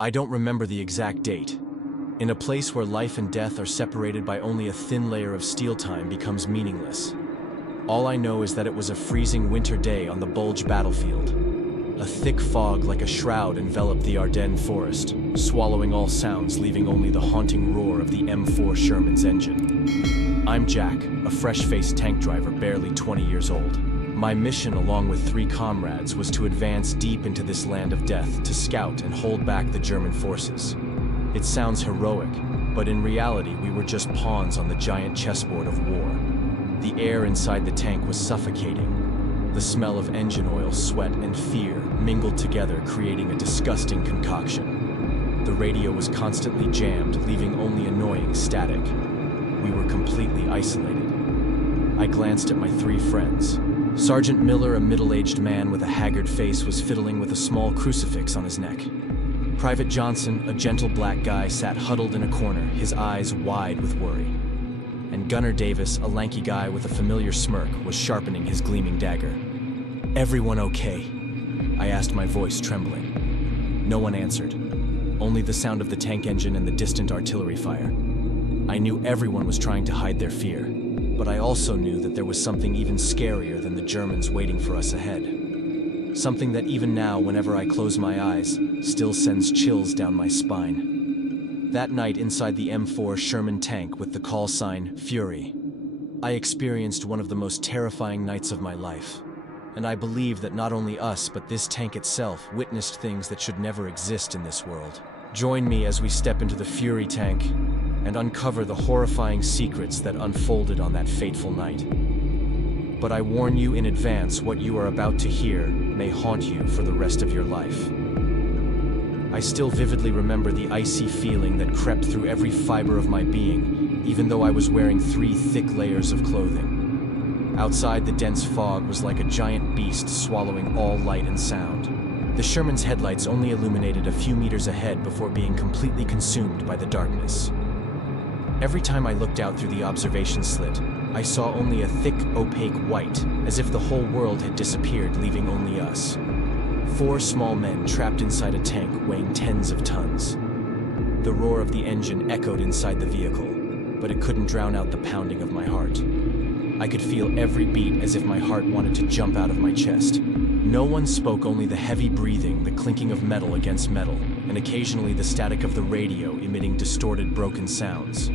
I don't remember the exact date. In a place where life and death are separated by only a thin layer of steel, time becomes meaningless. All I know is that it was a freezing winter day on the Bulge battlefield. A thick fog like a shroud enveloped the Ardennes forest, swallowing all sounds, leaving only the haunting roar of the M4 Sherman's engine. I'm Jack, a fresh-faced tank driver barely 20 years old. My mission, along with 3 comrades, was to advance deep into this land of death to scout and hold back the German forces. It sounds heroic, but in reality we were just pawns on the giant chessboard of war. The air inside the tank was suffocating. The smell of engine oil, sweat, and fear mingled together, creating a disgusting concoction. The radio was constantly jammed, leaving only annoying static. We were completely isolated. I glanced at my 3 friends. Sergeant Miller, a middle-aged man with a haggard face, was fiddling with a small crucifix on his neck. Private Johnson, a gentle black guy, sat huddled in a corner, his eyes wide with worry. And Gunner Davis, a lanky guy with a familiar smirk, was sharpening his gleaming dagger. "Everyone okay?" I asked, my voice trembling. No one answered. Only the sound of the tank engine and the distant artillery fire. I knew everyone was trying to hide their fear, but I also knew that there was something even scarier than the Germans waiting for us ahead. Something that even now, whenever I close my eyes, still sends chills down my spine. That night inside the M4 Sherman tank with the call sign Fury, I experienced one of the most terrifying nights of my life. And I believe that not only us, but this tank itself witnessed things that should never exist in this world. Join me as we step into the Fury tank and uncover the horrifying secrets that unfolded on that fateful night. But I warn you in advance, what you are about to hear may haunt you for the rest of your life. I still vividly remember the icy feeling that crept through every fiber of my being, even though I was wearing 3 thick layers of clothing. Outside, the dense fog was like a giant beast swallowing all light and sound. The Sherman's headlights only illuminated a few meters ahead before being completely consumed by the darkness. Every time I looked out through the observation slit, I saw only a thick, opaque white, as if the whole world had disappeared, leaving only us. 4 small men trapped inside a tank weighing tens of tons. The roar of the engine echoed inside the vehicle, but it couldn't drown out the pounding of my heart. I could feel every beat as if my heart wanted to jump out of my chest. No one spoke, only the heavy breathing, the clinking of metal against metal, and occasionally the static of the radio emitting distorted, broken sounds.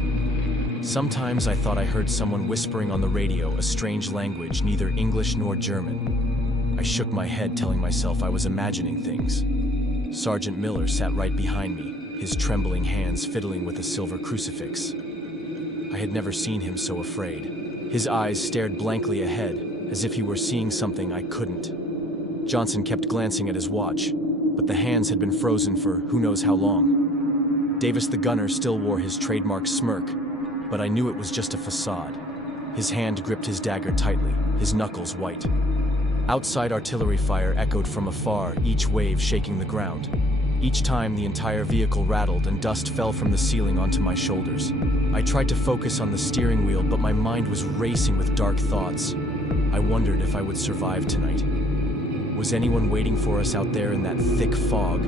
Sometimes I thought I heard someone whispering on the radio, a strange language, neither English nor German. I shook my head, telling myself I was imagining things. Sergeant Miller sat right behind me, his trembling hands fiddling with a silver crucifix. I had never seen him so afraid. His eyes stared blankly ahead, as if he were seeing something I couldn't. Johnson kept glancing at his watch, but the hands had been frozen for who knows how long. Davis the gunner still wore his trademark smirk, but I knew it was just a facade. His hand gripped his dagger tightly, his knuckles white. Outside, artillery fire echoed from afar, each wave shaking the ground. Each time the entire vehicle rattled and dust fell from the ceiling onto my shoulders. I tried to focus on the steering wheel, but my mind was racing with dark thoughts. I wondered if I would survive tonight. Was anyone waiting for us out there in that thick fog?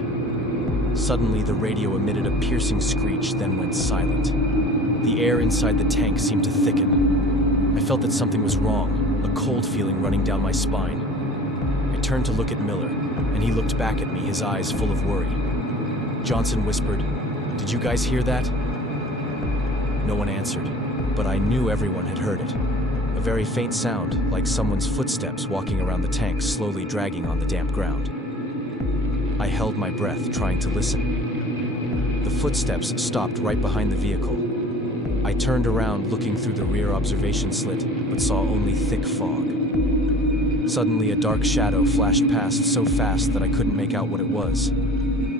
Suddenly, the radio emitted a piercing screech, then went silent. The air inside the tank seemed to thicken. I felt that something was wrong, a cold feeling running down my spine. I turned to look at Miller, and he looked back at me, his eyes full of worry. Johnson whispered, "Did you guys hear that?" No one answered, but I knew everyone had heard it. A very faint sound, like someone's footsteps walking around the tank, slowly dragging on the damp ground. I held my breath, trying to listen. The footsteps stopped right behind the vehicle. I turned around, looking through the rear observation slit, but saw only thick fog. Suddenly, a dark shadow flashed past so fast that I couldn't make out what it was.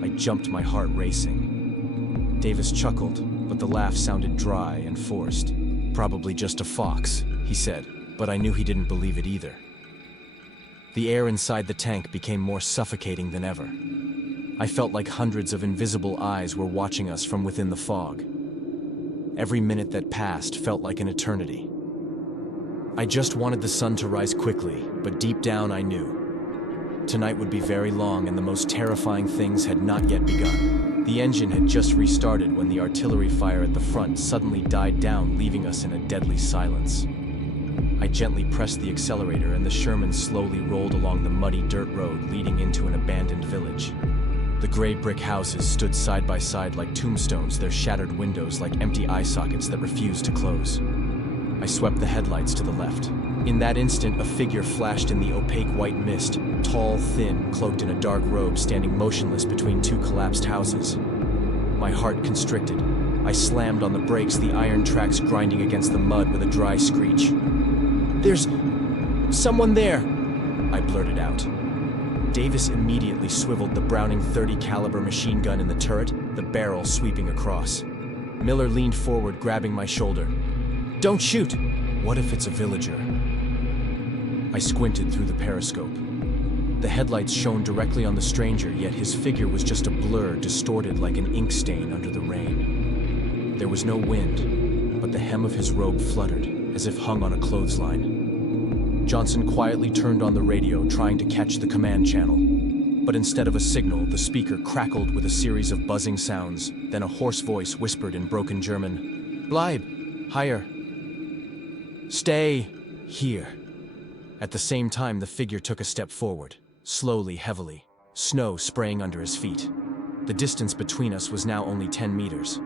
I jumped, my heart racing. Davis chuckled, but the laugh sounded dry and forced. "Probably just a fox," he said, but I knew he didn't believe it either. The air inside the tank became more suffocating than ever. I felt like hundreds of invisible eyes were watching us from within the fog. Every minute that passed felt like an eternity. I just wanted the sun to rise quickly, but deep down I knew Tonight would be very long, and the most terrifying things had not yet begun. The engine had just restarted when the artillery fire at the front suddenly died down, leaving us in a deadly silence. I gently pressed the accelerator, and the Sherman slowly rolled along the muddy dirt road leading into an abandoned village. The gray brick houses stood side by side like tombstones, their shattered windows like empty eye sockets that refused to close. I swept the headlights to the left. In that instant, a figure flashed in the opaque white mist, tall, thin, cloaked in a dark robe, standing motionless between two collapsed houses. My heart constricted. I slammed on the brakes, the iron tracks grinding against the mud with a dry screech. "There's someone there," I blurted out. Davis immediately swiveled the Browning .30 caliber machine gun in the turret, the barrel sweeping across. Miller leaned forward, grabbing my shoulder. "Don't shoot!" "What if it's a villager?" I squinted through the periscope. The headlights shone directly on the stranger, yet his figure was just a blur, distorted like an ink stain under the rain. There was no wind, but the hem of his robe fluttered, as if hung on a clothesline. Johnson quietly turned on the radio, trying to catch the command channel. But instead of a signal, the speaker crackled with a series of buzzing sounds. Then a hoarse voice whispered in broken German, "Bleib, higher. Stay here." At the same time, the figure took a step forward, slowly, heavily, snow spraying under his feet. The distance between us was now only 10 meters.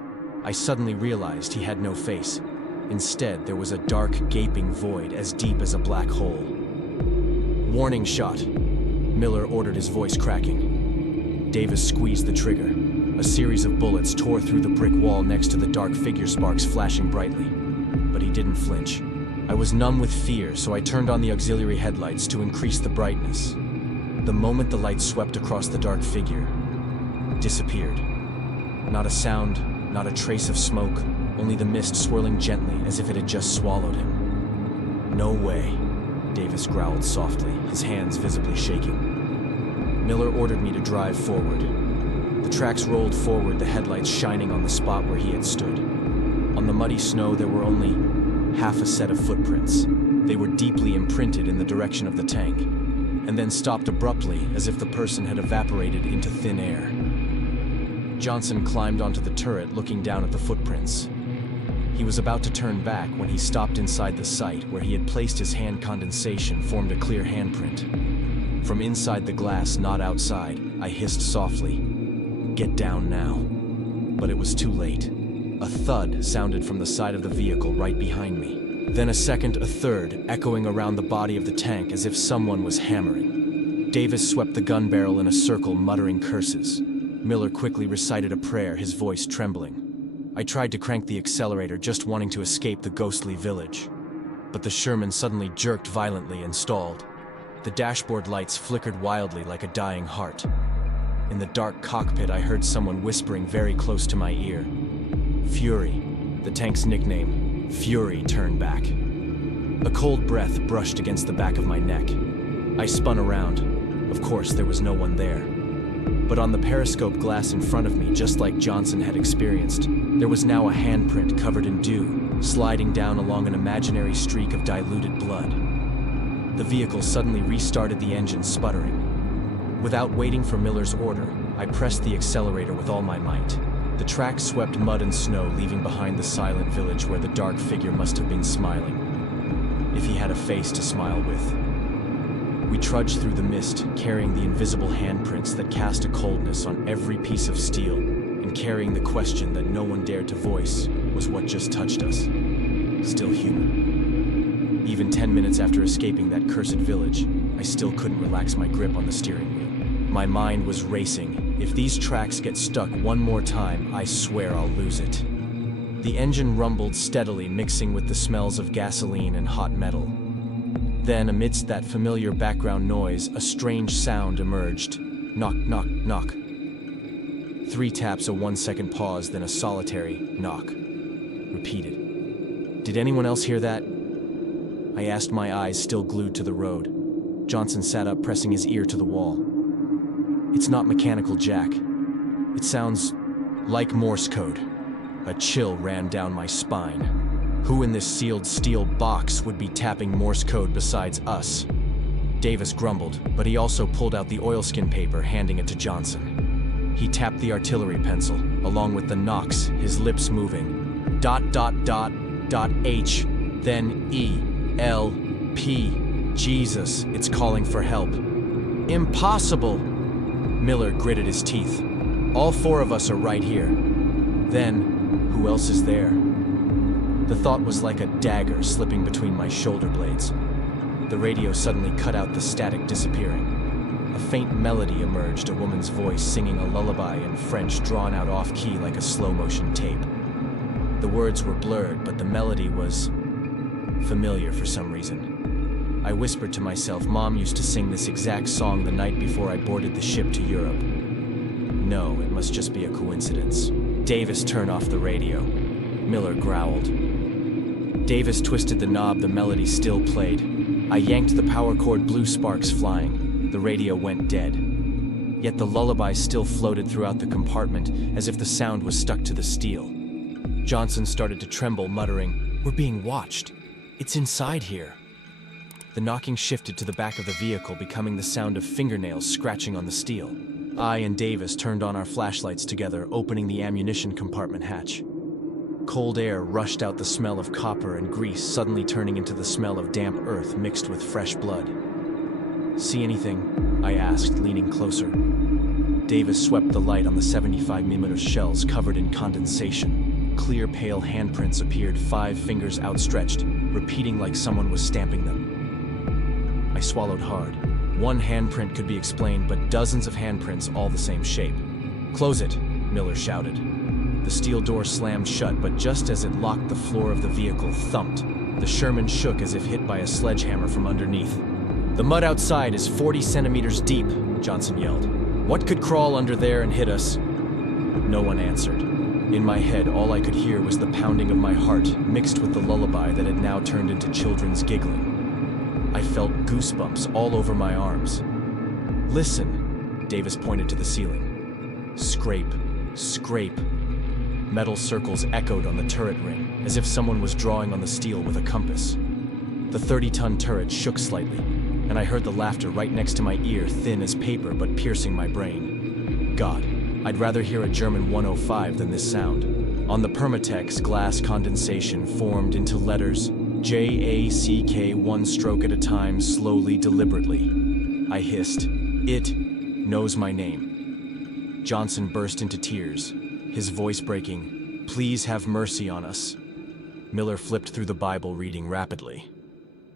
I suddenly realized he had no face. Instead, there was a dark, gaping void as deep as a black hole. "Warning shot," Miller ordered, his voice cracking. Davis squeezed the trigger. A series of bullets tore through the brick wall next to the dark figure, sparks flashing brightly. But he didn't flinch. I was numb with fear, so I turned on the auxiliary headlights to increase the brightness. The moment the light swept across the dark figure, disappeared. Not a sound, not a trace of smoke, only the mist swirling gently as if it had just swallowed him. "No way," Davis growled softly, his hands visibly shaking. Miller ordered me to drive forward. The tracks rolled forward, the headlights shining on the spot where he had stood. On the muddy snow, there were only half a set of footprints. They were deeply imprinted in the direction of the tank, and then stopped abruptly as if the person had evaporated into thin air. Johnson climbed onto the turret, looking down at the footprints. He was about to turn back when he stopped inside the site where he had placed his hand. Condensation formed a clear handprint. From inside the glass, not outside, I hissed softly, "Get down now." But it was too late. A thud sounded from the side of the vehicle right behind me. Then a second, a third, echoing around the body of the tank as if someone was hammering. Davis swept the gun barrel in a circle, muttering curses. Miller quickly recited a prayer, his voice trembling. I tried to crank the accelerator, just wanting to escape the ghostly village. But the Sherman suddenly jerked violently and stalled. The dashboard lights flickered wildly like a dying heart. In the dark cockpit, I heard someone whispering very close to my ear. "Fury," the tank's nickname. Fury turned back. A cold breath brushed against the back of my neck. I spun around. Of course, there was no one there. But on the periscope glass in front of me, just like Johnson had experienced, there was now a handprint covered in dew, sliding down along an imaginary streak of diluted blood. The vehicle suddenly restarted, the engine sputtering. Without waiting for Miller's order, I pressed the accelerator with all my might. The track swept mud and snow, leaving behind the silent village where the dark figure must have been smiling, if he had a face to smile with. We trudged through the mist, carrying the invisible handprints that cast a coldness on every piece of steel, and carrying the question that no one dared to voice: was what just touched us still human? Even 10 minutes after escaping that cursed village, I still couldn't relax my grip on the steering wheel. My mind was racing. If these tracks get stuck one more time, I swear I'll lose it. The engine rumbled steadily, mixing with the smells of gasoline and hot metal. Then, amidst that familiar background noise, a strange sound emerged. Knock, knock, knock. 3 taps, a 1-second pause, then a solitary knock. Repeated. Did anyone else hear that? I asked, my eyes still glued to the road. Johnson sat up, pressing his ear to the wall. "It's not mechanical, Jack. It sounds like Morse code." A chill ran down my spine. Who in this sealed steel box would be tapping Morse code besides us? Davis grumbled, but he also pulled out the oilskin paper, handing it to Johnson. He tapped the artillery pencil, along with the knocks, his lips moving. Dot, dot, dot, dot, H, then E, L, P. Jesus, it's calling for help. Impossible! Miller gritted his teeth. All four of us are right here. Then, who else is there? The thought was like a dagger slipping between my shoulder blades. The radio suddenly cut out, the static disappearing. A faint melody emerged, a woman's voice singing a lullaby in French drawn out off-key like a slow-motion tape. The words were blurred, but the melody was familiar for some reason. I whispered to myself, Mom used to sing this exact song the night before I boarded the ship to Europe. No, it must just be a coincidence. Davis, turn off the radio. Miller growled. Davis twisted the knob, the melody still played. I yanked the power cord, blue sparks flying. The radio went dead. Yet the lullaby still floated throughout the compartment, as if the sound was stuck to the steel. Johnson started to tremble, muttering, "We're being watched. It's inside here." The knocking shifted to the back of the vehicle, becoming the sound of fingernails scratching on the steel. I and Davis turned on our flashlights together, opening the ammunition compartment hatch. Cold air rushed out, the smell of copper and grease suddenly turning into the smell of damp earth mixed with fresh blood. "See anything?" I asked, leaning closer. Davis swept the light on the 75mm shells covered in condensation. Clear, pale handprints appeared, 5 fingers outstretched, repeating like someone was stamping them. I swallowed hard. One handprint could be explained, but dozens of handprints all the same shape. "Close it," Miller shouted. The steel door slammed shut, but just as it locked, the floor of the vehicle thumped. The Sherman shook as if hit by a sledgehammer from underneath. "The mud outside is 40 centimeters deep," Johnson yelled. "What could crawl under there and hit us?" No one answered. In my head, all I could hear was the pounding of my heart, mixed with the lullaby that had now turned into children's giggling. I felt goosebumps all over my arms. "Listen," Davis pointed to the ceiling. Scrape, scrape. Metal circles echoed on the turret ring, as if someone was drawing on the steel with a compass. The 30-ton turret shook slightly, and I heard the laughter right next to my ear, thin as paper but piercing my brain. God, I'd rather hear a German 105 than this sound. On the permatex, glass condensation formed into letters JACK, one stroke at a time, slowly, deliberately. I hissed, "It knows my name." Johnson burst into tears, his voice breaking, "Please have mercy on us." Miller flipped through the Bible, reading rapidly.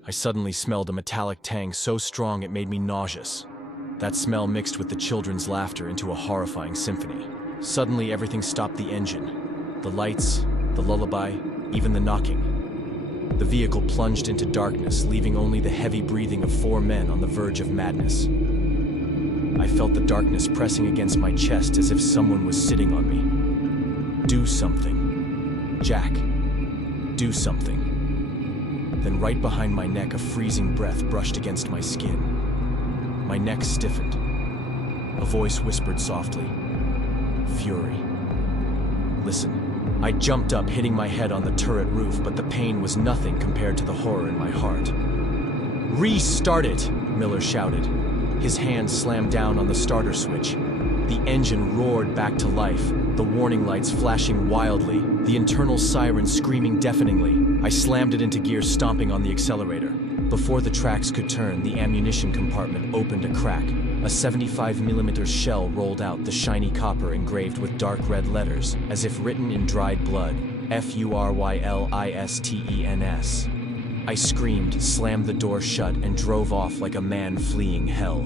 I suddenly smelled a metallic tang so strong it made me nauseous. That smell mixed with the children's laughter into a horrifying symphony. Suddenly everything stopped, the engine, the lights, the lullaby, even the knocking. The vehicle plunged into darkness, leaving only the heavy breathing of 4 men on the verge of madness. I felt the darkness pressing against my chest as if someone was sitting on me. "Do something. Jack. Do something." Then right behind my neck, a freezing breath brushed against my skin. My neck stiffened. A voice whispered softly, "Fury." Listen. I jumped up, hitting my head on the turret roof, but the pain was nothing compared to the horror in my heart. "Restart it!" Miller shouted. His hand slammed down on the starter switch. The engine roared back to life, the warning lights flashing wildly, the internal siren screaming deafeningly. I slammed it into gear, stomping on the accelerator. Before the tracks could turn, the ammunition compartment opened a crack. A 75mm shell rolled out, the shiny copper engraved with dark red letters, as if written in dried blood, FURYLISTENS. I screamed, slammed the door shut, and drove off like a man fleeing hell.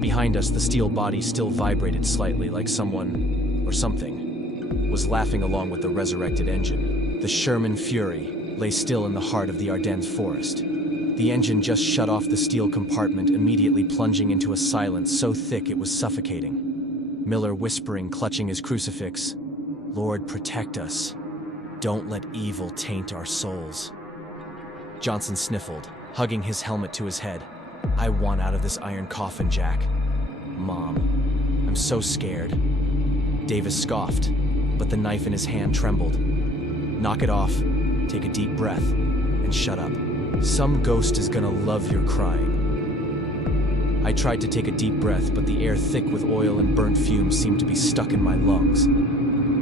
Behind us, the steel body still vibrated slightly, like someone, or something, was laughing along with the resurrected engine. The Sherman Fury lay still in the heart of the Ardennes forest. The engine just shut off, the steel compartment immediately plunging into a silence so thick it was suffocating. Miller whispering, clutching his crucifix, "Lord, protect us. Don't let evil taint our souls." Johnson sniffled, hugging his helmet to his head. "I want out of this iron coffin, Jack. Mom, I'm so scared." Davis scoffed, but the knife in his hand trembled. "Knock it off, take a deep breath, and shut up. Some ghost is gonna love your crying." I tried to take a deep breath, but the air thick with oil and burnt fumes seemed to be stuck in my lungs.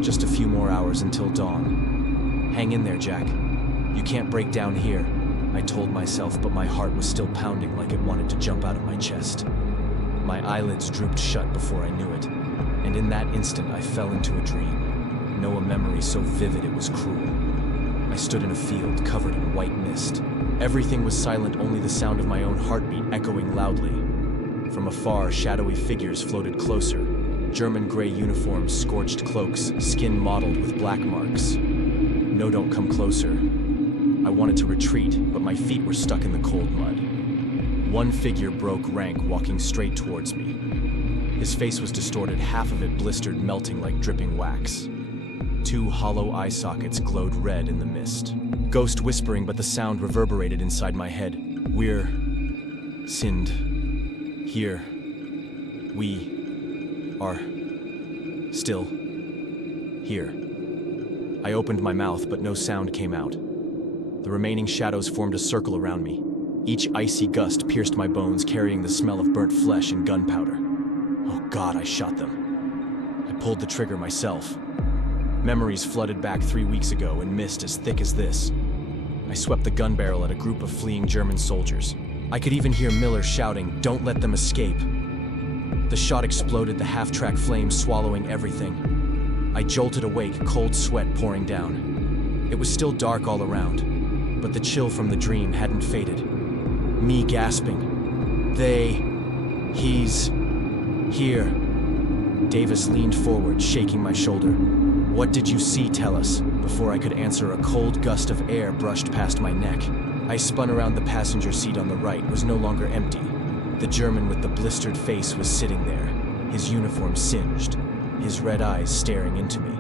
Just a few more hours until dawn. Hang in there, Jack. You can't break down here, I told myself, but my heart was still pounding like it wanted to jump out of my chest. My eyelids drooped shut before I knew it, and in that instant I fell into a dream. No, a memory so vivid it was cruel. I stood in a field covered in white mist. Everything was silent, only the sound of my own heartbeat echoing loudly. From afar, shadowy figures floated closer. German gray uniforms, scorched cloaks, skin mottled with black marks. No, don't come closer. I wanted to retreat, but my feet were stuck in the cold mud. One figure broke rank, walking straight towards me. His face was distorted, half of it blistered, melting like dripping wax. Two hollow eye sockets glowed red in the mist. Ghost whispering, but the sound reverberated inside my head. We're sinned. Here. We are still here. I opened my mouth, but no sound came out. The remaining shadows formed a circle around me. Each icy gust pierced my bones, carrying the smell of burnt flesh and gunpowder. Oh God, I shot them. I pulled the trigger myself. Memories flooded back 3 weeks ago in mist as thick as this. I swept the gun barrel at a group of fleeing German soldiers. I could even hear Miller shouting, "Don't let them escape." The shot exploded, the half-track flames swallowing everything. I jolted awake, cold sweat pouring down. It was still dark all around, but the chill from the dream hadn't faded. Me gasping. He's here. Davis leaned forward, shaking my shoulder. What did you see? Tell us. Before I could answer, a cold gust of air brushed past my neck. I spun around. The passenger seat on the right was no longer empty. The German with the blistered face was sitting there, his uniform singed, his red eyes staring into me.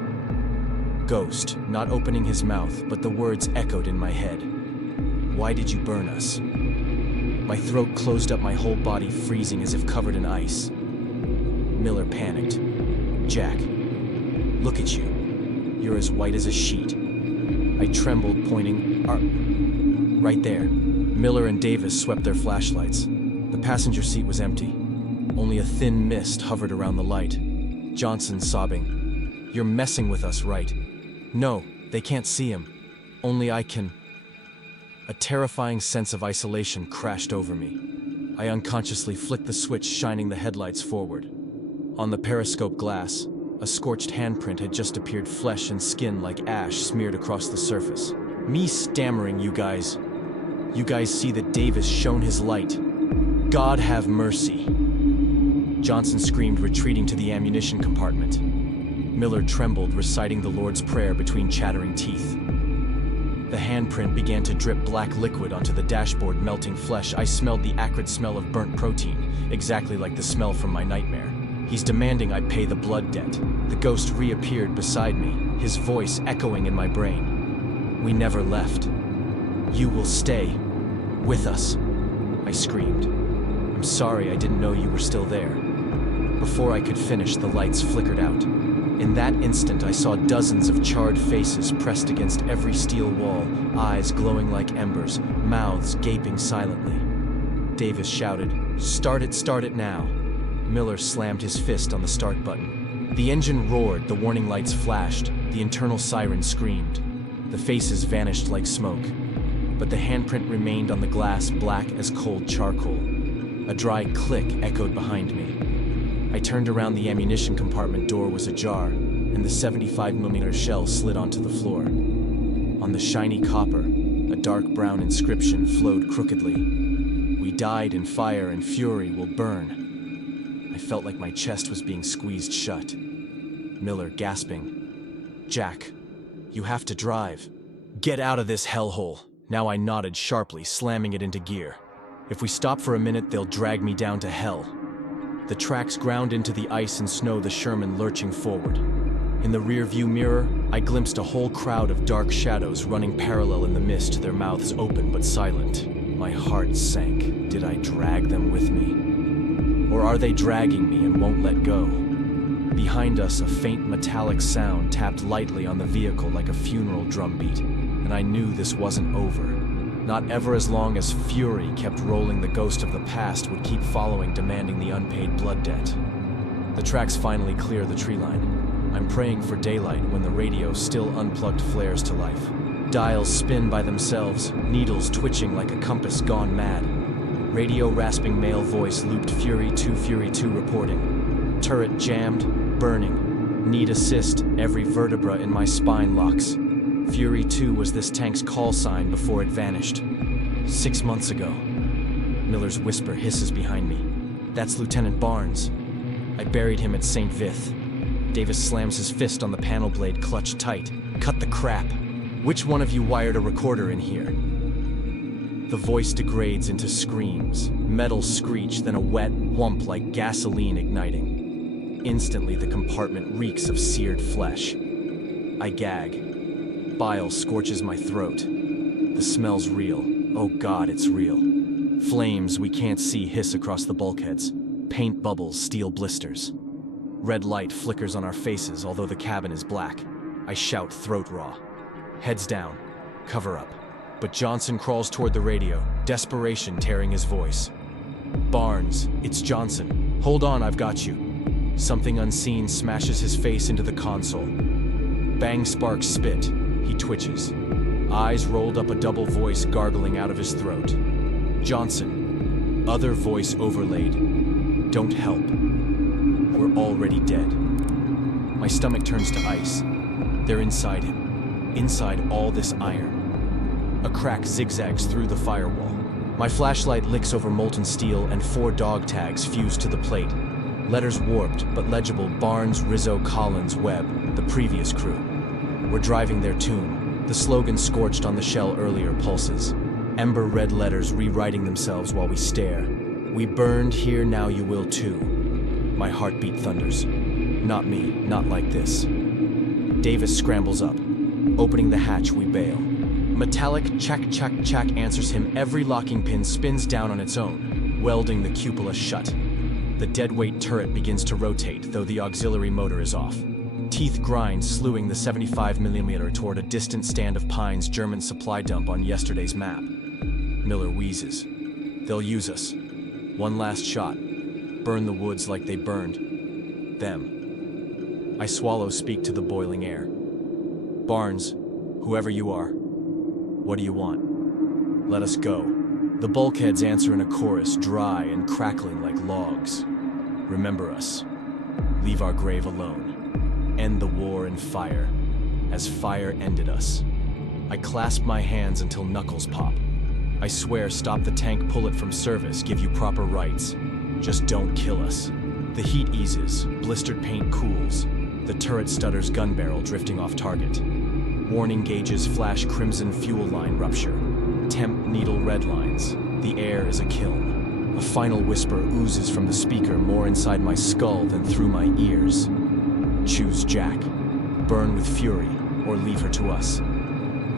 Ghost, not opening his mouth, but the words echoed in my head. Why did you burn us? My throat closed up, my whole body freezing as if covered in ice. Miller panicked. Jack, look at you. You're as white as a sheet. I trembled, pointing. Right there. Miller and Davis swept their flashlights. The passenger seat was empty. Only a thin mist hovered around the light. Johnson sobbing. You're messing with us, right? No, they can't see him. Only I can. A terrifying sense of isolation crashed over me. I unconsciously flicked the switch, shining the headlights forward. On the periscope glass, a scorched handprint had just appeared, flesh and skin like ash smeared across the surface. Me stammering, You guys see that Davis shone his light. God have mercy. Johnson screamed, retreating to the ammunition compartment. Miller trembled, reciting the Lord's Prayer between chattering teeth. The handprint began to drip black liquid onto the dashboard, melting flesh. I smelled the acrid smell of burnt protein, exactly like the smell from my nightmare. He's demanding I pay the blood debt. The ghost reappeared beside me, his voice echoing in my brain. We never left. You will stay with us, I screamed. I'm sorry, I didn't know you were still there. Before I could finish, the lights flickered out. In that instant, I saw dozens of charred faces pressed against every steel wall, eyes glowing like embers, mouths gaping silently. Davis shouted, start it now." Miller slammed his fist on the start button. The engine roared, the warning lights flashed, the internal siren screamed. The faces vanished like smoke, but the handprint remained on the glass, black as cold charcoal. A dry click echoed behind me. I turned around. The ammunition compartment door was ajar, and the 75mm shell slid onto the floor. On the shiny copper, a dark brown inscription flowed crookedly. We died in fire and fury will burn. I felt like my chest was being squeezed shut. Miller gasping. Jack, you have to drive. Get out of this hellhole. Now I nodded sharply, slamming it into gear. If we stop for a minute, they'll drag me down to hell. The tracks ground into the ice and snow, the Sherman lurching forward. In the rear-view mirror, I glimpsed a whole crowd of dark shadows running parallel in the mist, their mouths open but silent. My heart sank. Did I drag them with me? Or are they dragging me and won't let go? Behind us, a faint metallic sound tapped lightly on the vehicle like a funeral drumbeat, and I knew this wasn't over. Not ever as long as Fury kept rolling, the ghost of the past would keep following, demanding the unpaid blood debt. The tracks finally clear the tree line. I'm praying for daylight when the radio, still unplugged, flares to life. Dials spin by themselves, needles twitching like a compass gone mad. Radio rasping male voice looped, Fury 2 reporting. Turret jammed, burning. Need assist, every vertebra in my spine locks. Fury 2 was this tank's call sign before it vanished. 6 months ago. Miller's whisper hisses behind me. That's Lieutenant Barnes. I buried him at St. Vith. Davis slams his fist on the panel blade, clutched tight. Cut the crap. Which one of you wired a recorder in here? The voice degrades into screams. Metal screech, then a wet whump like gasoline igniting. Instantly, the compartment reeks of seared flesh. I gag. Bile scorches my throat. The smell's real. Oh God, it's real. Flames we can't see hiss across the bulkheads. Paint bubbles, steel blisters. Red light flickers on our faces, although the cabin is black. I shout, throat raw. Heads down. Cover up. But Johnson crawls toward the radio, desperation tearing his voice. Barnes, it's Johnson. Hold on, I've got you. Something unseen smashes his face into the console. Bang sparks spit. He twitches. Eyes rolled up, a double voice gargling out of his throat. Johnson. Other voice overlaid. Don't help. We're already dead. My stomach turns to ice. They're inside him. Inside all this iron. A crack zigzags through the firewall. My flashlight licks over molten steel and 4 dog tags fused to the plate. Letters warped, but legible. Barnes, Rizzo, Collins, Webb, the previous crew. We're driving their tomb. The slogan scorched on the shell earlier pulses. Ember red letters rewriting themselves while we stare. We burned here, now you will too. My heartbeat thunders. Not me, not like this. Davis scrambles up. Opening the hatch, we bail. Metallic chack chack chack answers him. Every locking pin spins down on its own, welding the cupola shut. The deadweight turret begins to rotate, though the auxiliary motor is off. Teeth grind, slewing the 75mm toward a distant stand of pines, German supply dump on yesterday's map. Miller wheezes. They'll use us. One last shot. Burn the woods like they burned them. I swallow, speak to the boiling air. Barnes, whoever you are, what do you want? Let us go. The bulkheads answer in a chorus, dry and crackling like logs. Remember us. Leave our grave alone. End the war in fire, as fire ended us. I clasp my hands until knuckles pop. I swear, stop the tank, pull it from service, give you proper rights. Just don't kill us. The heat eases, blistered paint cools. The turret stutters, gun barrel drifting off target. Warning gauges flash, crimson fuel line rupture. Temp needle red lines. The air is a kiln. A final whisper oozes from the speaker, more inside my skull than through my ears. Choose Jack. Burn with fury, or leave her to us.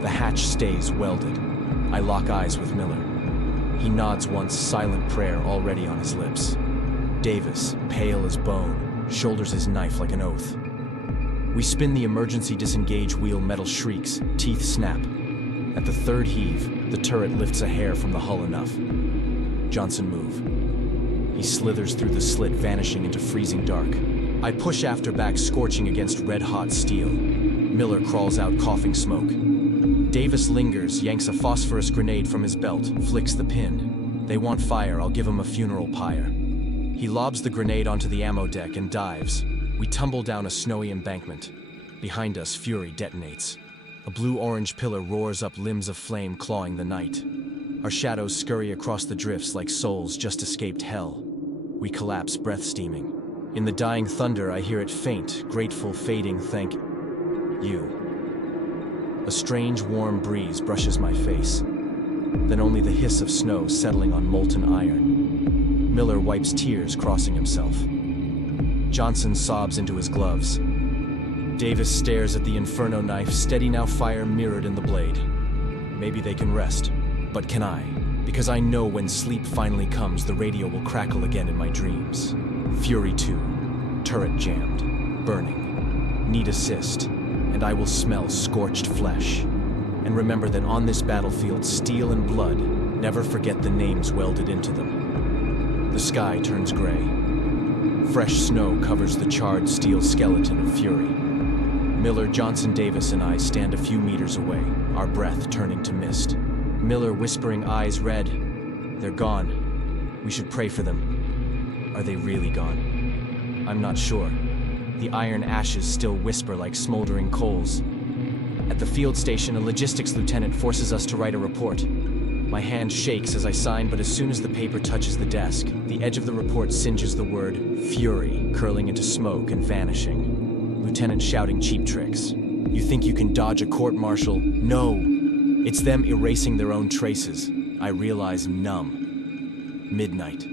The hatch stays welded. I lock eyes with Miller. He nods once, silent prayer already on his lips. Davis, pale as bone, shoulders his knife like an oath. We spin the emergency disengage wheel, metal shrieks, teeth snap. At the third heave, the turret lifts a hair from the hull enough. Johnson, move. He slithers through the slit, vanishing into freezing dark. I push after, back scorching against red-hot steel. Miller crawls out, coughing smoke. Davis lingers, yanks a phosphorus grenade from his belt, flicks the pin. They want fire, I'll give him a funeral pyre. He lobs the grenade onto the ammo deck and dives. We tumble down a snowy embankment. Behind us, fury detonates. A blue-orange pillar roars up, limbs of flame clawing the night. Our shadows scurry across the drifts like souls just escaped hell. We collapse, breath steaming. In the dying thunder, I hear it faint, grateful, fading, thank you. A strange, warm breeze brushes my face. Then only the hiss of snow settling on molten iron. Miller wipes tears, crossing himself. Johnson sobs into his gloves. Davis stares at the inferno knife, steady now, fire mirrored in the blade. Maybe they can rest, but can I? Because I know when sleep finally comes, the radio will crackle again in my dreams. Fury 2, turret jammed, burning. Need assist, and I will smell scorched flesh. And remember that on this battlefield, steel and blood, never forget the names welded into them. The sky turns gray. Fresh snow covers the charred steel skeleton of Fury. Miller, Johnson, Davis, and I stand a few meters away, our breath turning to mist. Miller whispering, eyes red. They're gone. We should pray for them. Are they really gone? I'm not sure. The iron ashes still whisper like smoldering coals. At the field station, a logistics lieutenant forces us to write a report. My hand shakes as I sign, but as soon as the paper touches the desk, the edge of the report singes the word Fury, curling into smoke and vanishing. Lieutenant shouting cheap tricks. You think you can dodge a court-martial? No! It's them erasing their own traces. I realize numb. Midnight.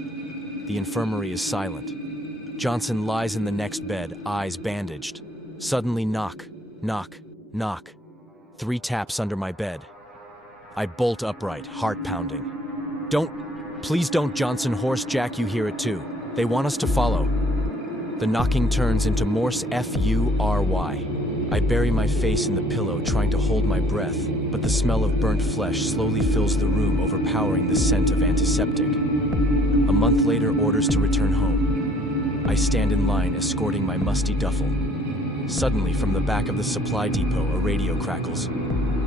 The infirmary is silent. Johnson lies in the next bed, eyes bandaged. Suddenly knock, knock, knock. 3 taps under my bed. I bolt upright, heart pounding. Please don't, Johnson, hoarse Jack, you hear it too. They want us to follow. The knocking turns into Morse F-U-R-Y. I bury my face in the pillow, trying to hold my breath, but the smell of burnt flesh slowly fills the room, overpowering the scent of antiseptic. A month later, orders to return home. I stand in line, escorting my musty duffel. Suddenly, from the back of the supply depot, a radio crackles.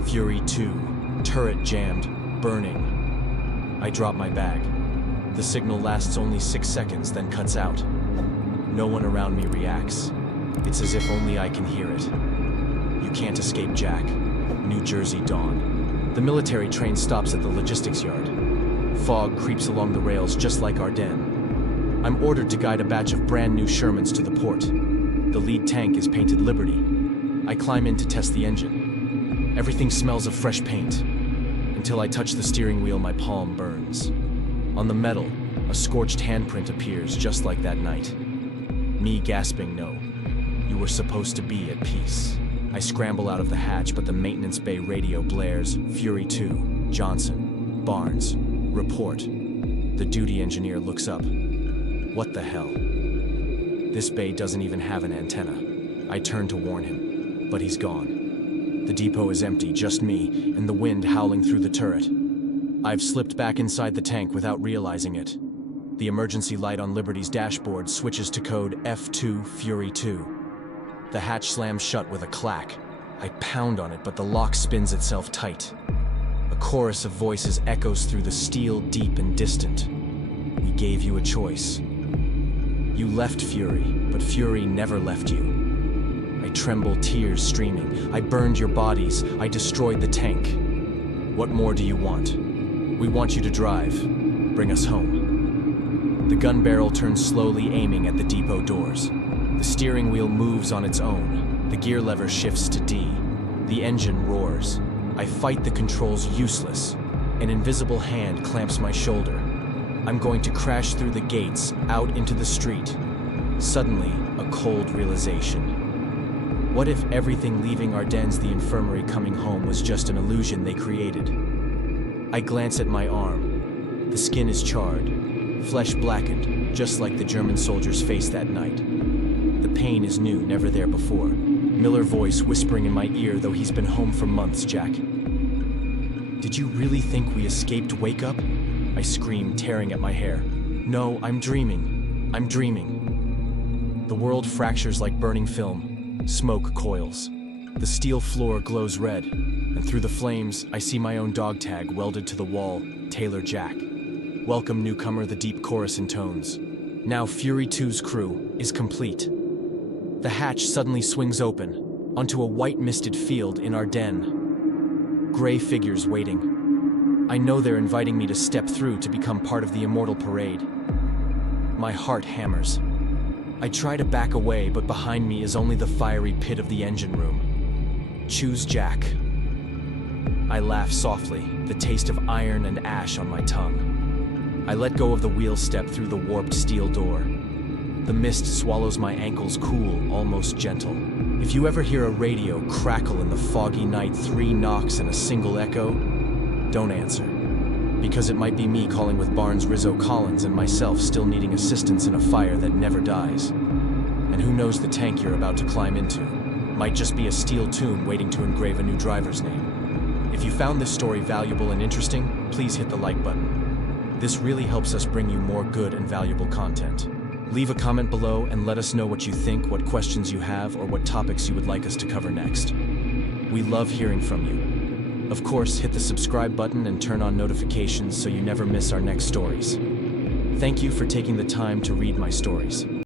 Fury 2, turret jammed, burning. I drop my bag. The signal lasts only 6 seconds, then cuts out. No one around me reacts. It's as if only I can hear it. You can't escape, Jack. New Jersey dawn. The military train stops at the logistics yard. Fog creeps along the rails just like Ardennes. I'm ordered to guide a batch of brand new Shermans to the port. The lead tank is painted Liberty. I climb in to test the engine. Everything smells of fresh paint. Until I touch the steering wheel, my palm burns. On the metal, a scorched handprint appears just like that night. Me gasping, no. You were supposed to be at peace. I scramble out of the hatch, but the maintenance bay radio blares, Fury 2, Johnson, Barnes, report. The duty engineer looks up. What the hell? This bay doesn't even have an antenna. I turn to warn him, but he's gone. The depot is empty, just me, and the wind howling through the turret. I've slipped back inside the tank without realizing it. The emergency light on Liberty's dashboard switches to code F2 Fury 2. The hatch slams shut with a clack. I pound on it, but the lock spins itself tight. A chorus of voices echoes through the steel, deep and distant. We gave you a choice. You left Fury, but Fury never left you. I tremble, tears streaming. I burned your bodies. I destroyed the tank. What more do you want? We want you to drive. Bring us home. The gun barrel turns slowly, aiming at the depot doors. The steering wheel moves on its own. The gear lever shifts to D. The engine roars. I fight the controls, useless. An invisible hand clamps my shoulder. I'm going to crash through the gates, out into the street. Suddenly, a cold realization. What if everything leaving Ardennes, the infirmary coming home, was just an illusion they created? I glance at my arm. The skin is charred. Flesh blackened, just like the German soldier's face that night. The pain is new, never there before. Miller voice whispering in my ear, though he's been home for months, Jack. Did you really think we escaped wake up? I scream, tearing at my hair. No, I'm dreaming. I'm dreaming. The world fractures like burning film. Smoke coils. The steel floor glows red, and through the flames, I see my own dog tag welded to the wall, Taylor Jack. Welcome, newcomer, the deep chorus intones. Now Fury 2's crew is complete. The hatch suddenly swings open, onto a white misted field in Ardennes. Gray figures waiting. I know they're inviting me to step through to become part of the immortal parade. My heart hammers. I try to back away, but behind me is only the fiery pit of the engine room. Choose Jack. I laugh softly, the taste of iron and ash on my tongue. I let go of the wheel step through the warped steel door. The mist swallows my ankles, cool, almost gentle. If you ever hear a radio crackle in the foggy night, 3 knocks and a single echo, don't answer. Because it might be me calling with Barnes, Rizzo, Collins, and myself still needing assistance in a fire that never dies. And who knows, the tank you're about to climb into might just be a steel tomb waiting to engrave a new driver's name. If you found this story valuable and interesting, please hit the like button. This really helps us bring you more good and valuable content. Leave a comment below and let us know what you think, what questions you have, or what topics you would like us to cover next. We love hearing from you. Of course, hit the subscribe button and turn on notifications so you never miss our next stories. Thank you for taking the time to read my stories.